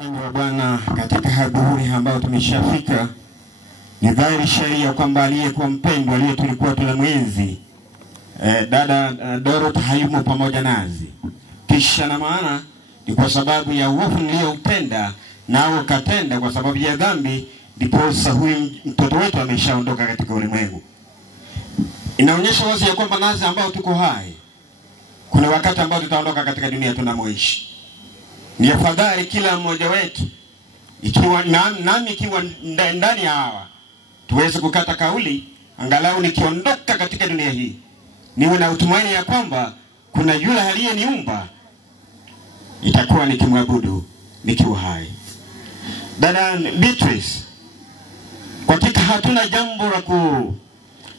Wapendwa wa Bwana, katika hadhuri ambayo tumeshafika, ni dhahiri sheria kwamba aliyekuwa mpendwa tulikuwa tunamwenzi dada Dorothy hayumo pamoja nazi. Kisha na maana ni kwa sababu ya uovu niliyoupenda nao katenda kwa sababu ya dhambi, ndipo huyu mtoto wetu ameshaondoka katika ulimwengu. Inaonyesha wazi ya kwamba nazi ambao tuko hai, kuna wakati ambao tutaondoka katika dunia tunamoishi. Ni afadhali kila mmoja wetu, ikiwa nami ikiwa ndani ya hawa, tuweze kukata kauli, angalau nikiondoka katika dunia hii niwe na utumaini ya kwamba kuna yule aliyeniumba, itakuwa nikimwabudu nikiwa hai. Dada Beatrice, kwa hakika hatuna jambo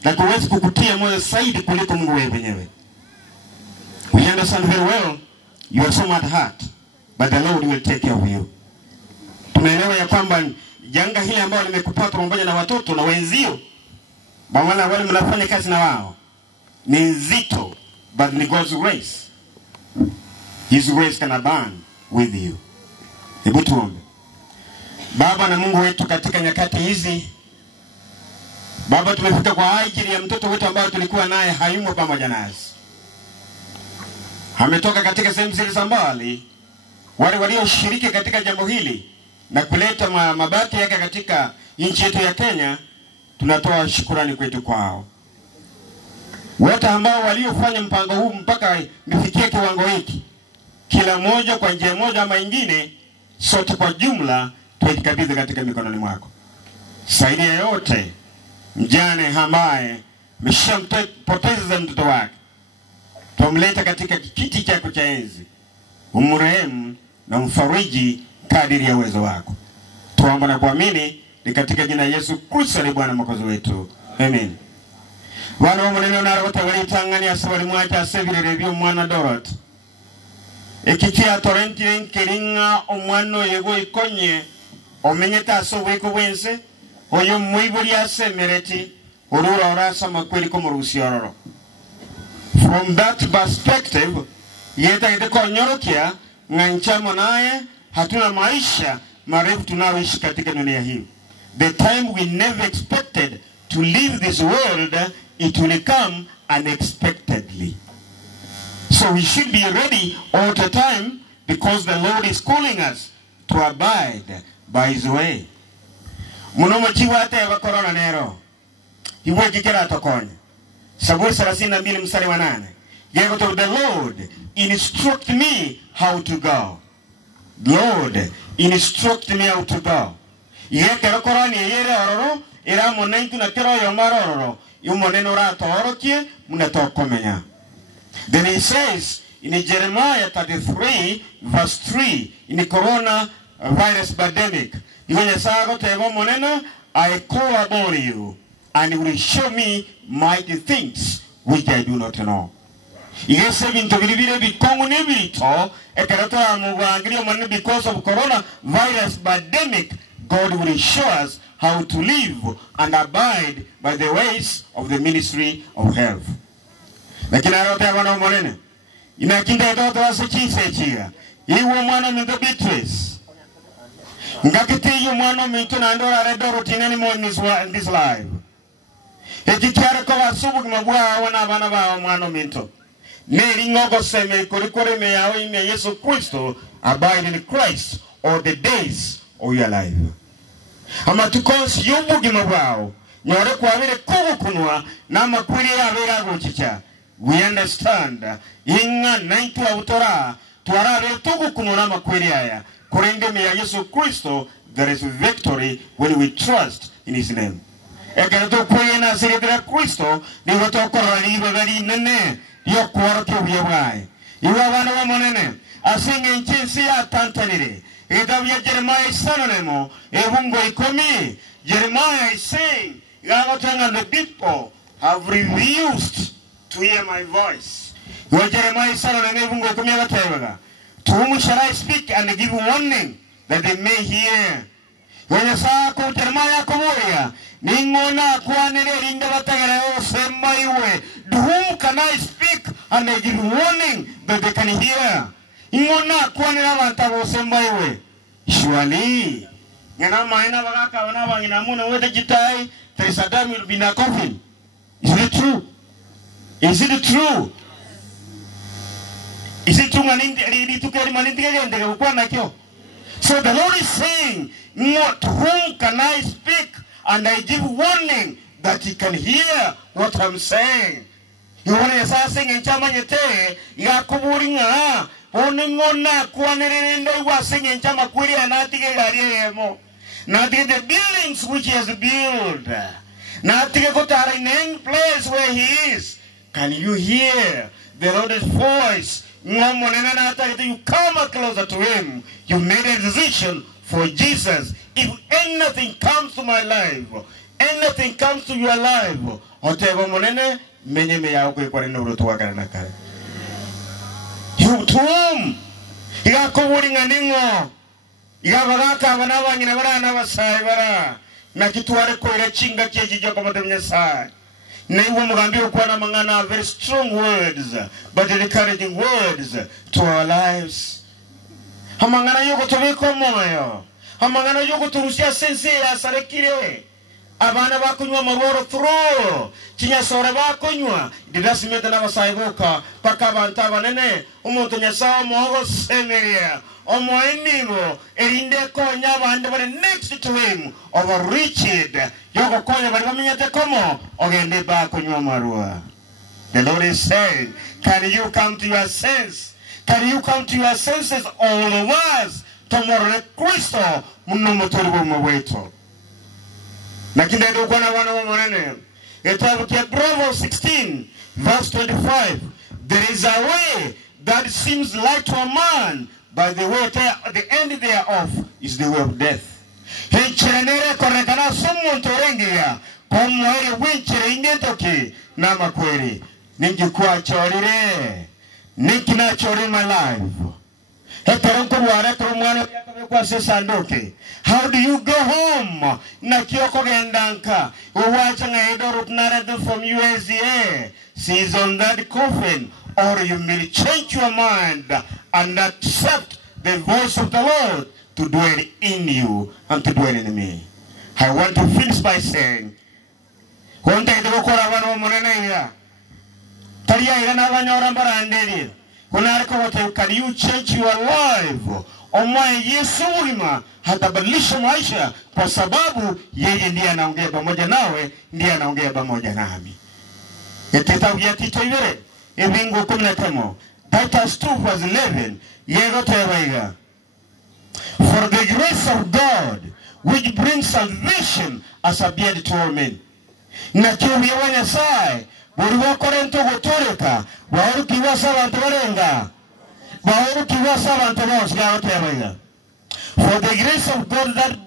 la kuweza kukutia moyo zaidi kuliko Mungu wewe mwenyewe. We understand very well you are so much hurt, but the Lord will take care of you. Tumeelewa ya kwamba janga hili ambalo limekupata pamoja na watoto na wenzio, bwana wale mnafanya kazi na wao, ni nzito, but ni God's grace. His grace can abound with you. Hebu tuombe. Baba na Mungu wetu, katika nyakati hizi Baba, tumefika kwa ajili ya mtoto wetu ambao tulikuwa naye hayumo pamoja nasi. Ametoka katika sehemu zile mbali. Wale walioshiriki katika jambo hili na kuleta mabaki yake katika nchi yetu ya Kenya, tunatoa shukrani kwetu kwao. Wote ambao waliofanya mpango huu mpaka nifikie kiwango hiki, kila mmoja kwa njia moja ama nyingine, sote kwa jumla tuikabidhi katika mikononi mwako. Saidia yote mjane ambaye ameshampoteza mtoto wake, tumleta katika kiti chako cha enzi, umrehemu na mfariji kadiri ya uwezo wako. Tuomba na kuamini ni katika jina Yesu Kristo ni Bwana Mwokozi wetu. Amen. Wana wa mwenendo na rote walitangani asabali mwacha asevile review mwana Dorothy. Ekikia torrenti nkeringa omwano yego ikonye omenyeta aso weko wense oyo mwiburi asemereti urura orasa makweli komurusi ororo. From that perspective, yeta iteko nyorokia nganchamo naye hatuna maisha marefu tunayoishi katika dunia hii. The time we never expected to leave this world, it will come unexpectedly. So we should be ready all the time, because the Lord is calling us to abide by His way. Munomo chiwate wa corona nero. Iwe kikera tokonya. Sabuel 32 mstari wa 8. Yego to the Lord instruct me how to go. Lord instruct me how to go. Yekero korani yere ororo era monentu na kero yomaro ororo. Yumoneno rato orokie munatokomenya. Then he says in Jeremiah 33 verse 3, in the coronavirus pandemic, I call upon you and you will show me mighty things which I do not know. Because of coronavirus pandemic, God will show us how to live and abide by the ways of the ministry of health. Lakini arote wana mwanene inakinda itoto wase chise chia iwo mwana minto Beatrice ngakiti yu mwana minto na andora redoro tinani mo in this life ekikiara kwa wasubu kimabua wana ba mwana minto neri ngogo seme kurikore me yao ime Yesu Kristo, abide in Christ all the days of your life. Ama tukonsi yubu kimabua nyore kwa vile kukunua na makwiri ya vera gochicha. We understand inga naitu autora tuara retugu kunona makweli haya kurende me ya Yesu Kristo. There is victory when we trust in His name. Egereto kwena siridra Kristo ni roto korali bagari nene yo kwaro uyebai iwa wana wa monene asinge nchinsi ya tantanire idavya Jeremiah sanonemo ebungo ikomi. Jeremiah is saying yagotanga the people have refused to hear my voice. Your Jeremiah said, to whom shall I speak and give warning that they may hear? When you saw Jeremiah Komoria, Ningona Kwanere in the Batagara, send my way. To whom can I speak and I give warning that they can hear? Ingona Kwanera Vantavo, send my way. Surely, yana maina bagaka wana wangina muna wede jitai, Adam will be in a coffin. Is it true? Is it true? Is it true? So the Lord is saying, to whom can I speak? And I give warning that he can hear what I'm saying. You want to say in Chamanyete, Yakuburinga, Oningona, Kwanendo was singing Chamakwiri and Natigariemo. Nothing the buildings which he has built. Nothing got in any place where he is. Can you hear the Lord's voice? You come closer to him. You made a decision for Jesus. If anything comes to my life, anything comes to your life, you to whom? Yabagaka banawa nyina barana basai bara na kitware ko irachinga cyeje ko mutemyesai na iwo mugambi ukwana mangana very strong words but encouraging words to our lives. Hamangana yuko tubiko moyo, hamangana yuko turusia sense ya sarekire abana bakunywa maroro through kinya sore bakunywa didasimete na basaibuka paka banta banene umuntu nyasawo mogo semeria omoenimo erinde konya bande bare next to him overreached yoko konya bari bamenyete komo ogende bakunywa marua. The Lord is saying, can you come to your sense? Can you come to your senses, all of us? Tomorrow Kristo munomotoribo mweto. Nakinde dokwana wana wa monene. Etabu kia Proverbs 16 verse 25. There is a way that seems light to a man, but the way the end thereof is the way of death. Hichirenere korekana sumu torengia komwere winchere ingentoki na makweri. Ningikuwa chorire. Nikina chori my life. How do you go home? Nakioko gendanka. Uwachanga edorut naradu from USA. She's on that coffin. Or you may change your mind and accept the voice of the Lord to dwell in you and to dwell in me. I want to finish by saying, can you change your life? Omae Yesu wima hatabadilisha maisha kwa sababu yeye ndiye anaongea pamoja nawe, ndiye anaongea pamoja nami. Kitabu ya Tito ile Ebingo 15 Titus 2 verse 11 yegote waiga. For the grace of God which brings salvation has appeared to all men. Na kiubi wanya sai buriwa korento gotoreka waoru kiwasa abantu barenga. For the grace of God that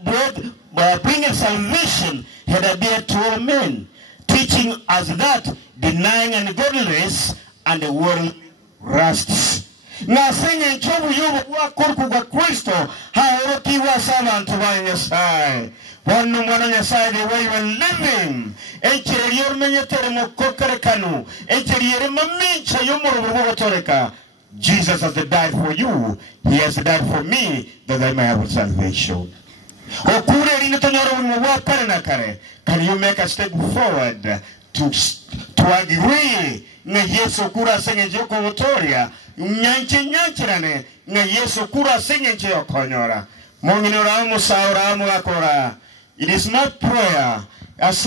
bringeth salvation had appeared to all men, teaching us that denying ungodliness and the world rusts. Na singe chobu yubu wa korku kwa Kristo haoroki wa sabantu wa Nyasai. Wanu mwana Nyasai the way you are living. Enchiri yor menyetere mokokere kanu. Enchiri yere mamincha yomoro burugo toreka. Jesus has died for you. He has died for me that I may have salvation. Can you make a step forward to agree? Na Yesu kura senge joko votoria. Nyanchirane. Na Yesu kura senge joko konyora. Monginora saura akora. It is my prayer. As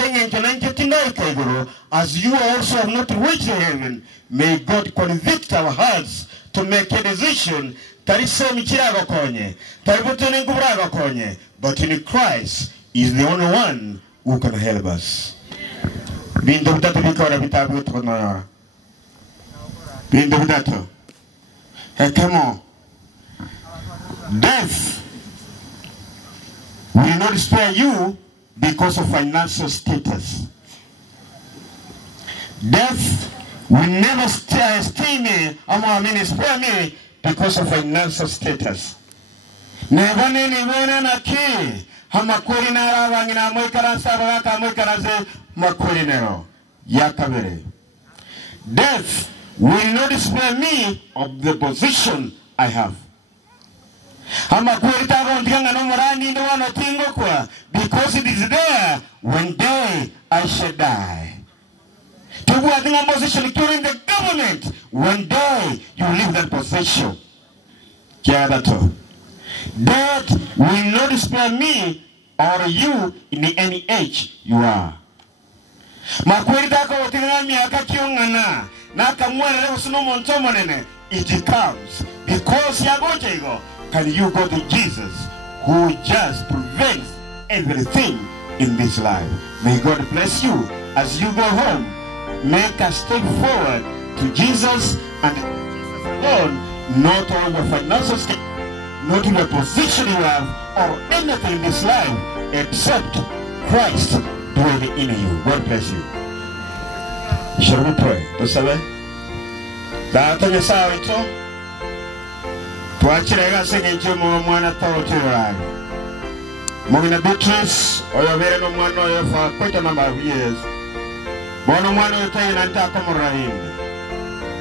you also have not reached heaven, may God convict our hearts to make a decision. But in Christ is the only one who can help us. Come on. Death will not spare you because of financial status. Death will never spare me because of financial status. Never na ki hamakweli na rawangina moikaransa baraka moikaraze makweli nero yakabere. Death will not spare me of the position I have. Ama kweli tago ntikanga no morani ndo wano tingo kwa. Because it is there, one day I shall die. Tugu atinga position during the government, one day you leave that position. Kiada to. Death will not spare me or you in any age you are. Makweli tago ntikanga miaka kiongana. Naka mwere leo suno montomo nene. It comes because yagochego. Can you go to Jesus who just prevents everything in this life? May God bless you as you go home. Make a step forward to Jesus and Jesus alone, not on your finances, not in your position you have, or anything in this life except Christ dwelling in you. God bless you. Shall we pray? Tuachirega sengenje mu mwana tawotirani. Mugina Beatrice oyobere no mwana oyofa kweta number of years. Bono mwana yotaye nanta komurahinde.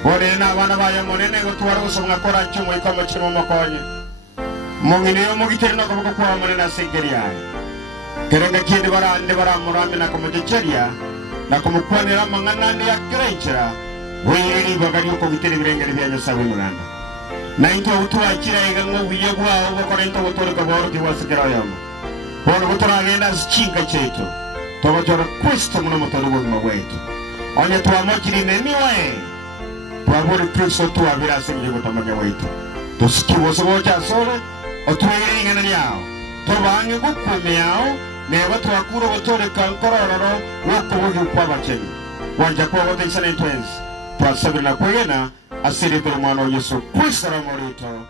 Bone na bana baya monene go twara gusomwa kora chumo ikoma chimo makonye. Mugine yo mugiterina ko kwa monena segeria. Kerenga kindi barande baramurame na komutecheria na komukwanira mangana ya grecha. Weyeri bagari ko gitere birengere bya sawe muranda. Na into utua chira igango wiyegwa obo korento botore ko boro ki wasikira yamo. Bono botora agenda chinga cheto. Toba jora questo muno motoro go mwetu. Onye tuwa mochiri nemiwe. Twaburi Kristo tuwa vira singi go tamanya wetu. Tusikiwo sobocha sole otwere ngana yao. Toba ange go kweme yao ne watu wakuro botore kankororo wako wogi kwa bacheni. Wanja kwa wote isane twins. Twasabira kwena asiri kwa mwana Yesu Kristo na morito.